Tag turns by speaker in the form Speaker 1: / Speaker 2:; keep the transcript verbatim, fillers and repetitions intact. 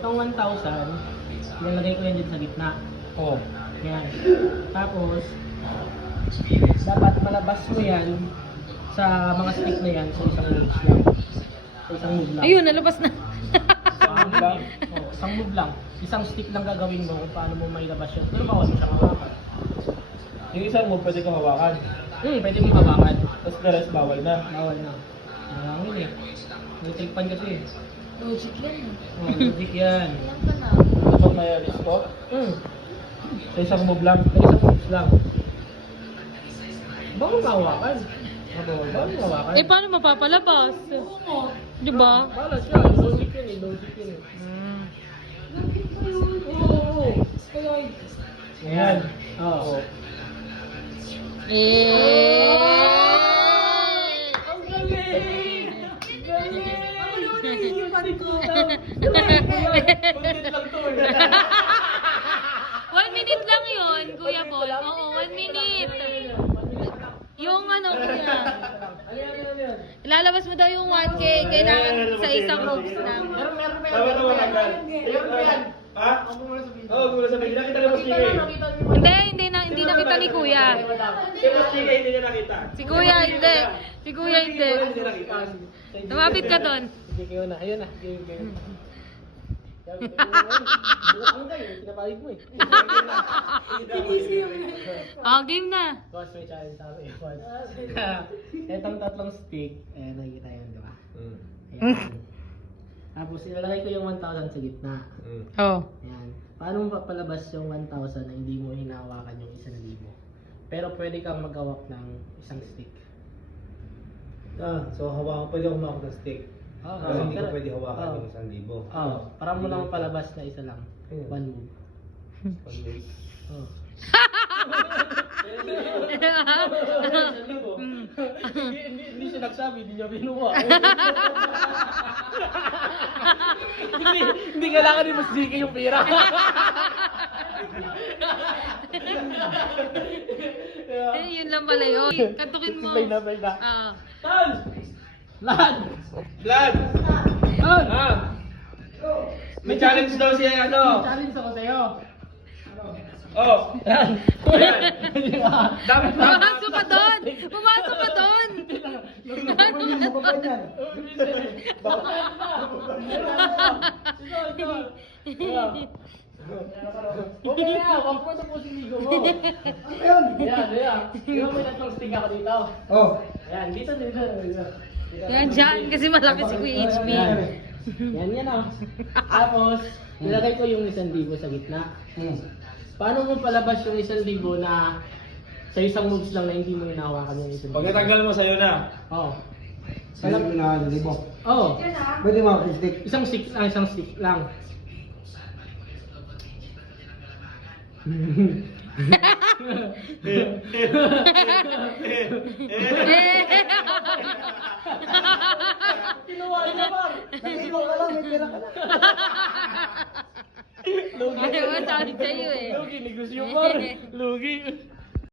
Speaker 1: Itong one thousand, ilalagay ko yan dito sa gitna.
Speaker 2: Oo.
Speaker 1: Yan. Tapos, dapat malabas mo yan sa mga stick na yan sa isang move lang. Sa isang move lang.
Speaker 3: Ayun, nalabas na.
Speaker 1: Isang move lang. Oh, isang move lang. Isang stick lang gagawin mo kung paano mo mailabas yun. Pero bawal mo siyang hawakan.
Speaker 2: Yung isang mo pwede kang hawakan.
Speaker 1: Hmm, pwede mo hawakan.
Speaker 2: Tapos the rest bawal na.
Speaker 1: Bawal na. Malangin eh. May trikpan kasi eh.
Speaker 3: Logic yan.
Speaker 1: Oh, logic yan.
Speaker 3: Alam ka na.
Speaker 2: Kapag may alis ko,
Speaker 1: Hmm.
Speaker 2: sa isang move lang.
Speaker 1: May isang moves lang. Bawal mo hawakan. Bawal mo hawakan.
Speaker 3: Eh, paano mapapalabas? Di ba?
Speaker 1: Bawal siya. Logic yun eh. Logic yun eh.
Speaker 3: Hmm.
Speaker 1: Oo. Ayan. Oo.
Speaker 3: Eh.
Speaker 1: Ang galing! Galing!
Speaker 2: Content lang to eh.
Speaker 3: One minute lang yun, Kuya Paul. Oo, one minute. Yung ano, Kuya. Ilalabas mo daw yung one K. Kailangan sa isang moves lang.
Speaker 1: Meron, meron, meron.
Speaker 2: Tama naman agad.
Speaker 1: Meron pa yan.
Speaker 2: Ha?
Speaker 1: Ako muna sabihin.
Speaker 2: Oo, gumula sa bigla. Nakita na mas
Speaker 1: Nakita
Speaker 2: chika
Speaker 1: na,
Speaker 2: eh.
Speaker 1: nakita niyo.
Speaker 3: Hindi, hindi na, hindi nakita ni Kuya.
Speaker 2: Si mas chika hindi niya nakita.
Speaker 3: Si Kuya hindi. Si Kuya hindi.
Speaker 2: Hindi niya nakita.
Speaker 3: Lumapit ka doon.
Speaker 1: Sige kayo na. Ayun na. Game, game. Sabi ko, bukas mo kayo. Pinapalig mo eh.
Speaker 3: Oh, game na.
Speaker 1: Boss, may challenge sa akin. Etong tatlong stick. Ayan, nakikita yun, di ba?
Speaker 2: Mm.
Speaker 1: Ayan. Tapos ilalagay ko yung one thousand sa gitna.
Speaker 2: Mm.
Speaker 3: Oh.
Speaker 1: Ayan. Paano mo papalabas yung one thousand na hindi mo hinahawakan yung isang libo? Pero pwede kang maghawak ng isang stick.
Speaker 2: Ah, so hawakan, pwede ako humawak ng stick.
Speaker 1: Oo.
Speaker 2: Kasi hindi ko
Speaker 1: Pero-
Speaker 2: pwede hawakan
Speaker 1: oo.
Speaker 2: yung isang libo.
Speaker 1: Oo. Para mo lang palabas na isa lang.
Speaker 2: Ayun.
Speaker 1: One move.
Speaker 2: One move.
Speaker 1: Oo. Hindi, hindi, hindi siya nagsabi, hindi niya binuha. hindi, hindi kailangan ni Mas J K yung pera.
Speaker 3: Eh, yun lang pala yun. Kantukin mo.
Speaker 1: Play na, play na.
Speaker 3: Oo.
Speaker 1: Tan! Lahat!
Speaker 2: Vlad!
Speaker 1: Tan!
Speaker 2: Ah! May challenge daw siya ano?
Speaker 1: Challenge ako sa'yo.
Speaker 2: Oh!
Speaker 1: Yan.
Speaker 2: Dapat
Speaker 3: Pumasok ka doon! Pumasok ka doon!
Speaker 1: Okay na, wag mo na po sinigo mo. Ayan, ayan, ayan. Di ba may tatlong stick ako dito?
Speaker 2: Oh!
Speaker 1: Ayan, dito, dito, dito.
Speaker 3: Yan dyan, kasi malaki si Kuya H P.
Speaker 1: Ayan, yan, yan ah. Tapos, nilagay ko yung isang libo sa gitna.
Speaker 2: Hmm.
Speaker 1: Paano mo palabas yung isang libo na sa isang moves lang na hindi mo hinahawakan yung isang libo?
Speaker 2: Pag natanggal mo sa'yo na.
Speaker 1: Oo.
Speaker 4: Alam mo na, libo.
Speaker 1: Oo.
Speaker 4: Pwede mo ako stick.
Speaker 1: Isang stick lang, isang stick lang. Kinuha niya ba?
Speaker 4: Naligo ka lang, may pera ka na.
Speaker 1: Lugi.
Speaker 3: Ayaw, sabi sa'yo eh.
Speaker 1: Lugi, negosyo ba? Lugi.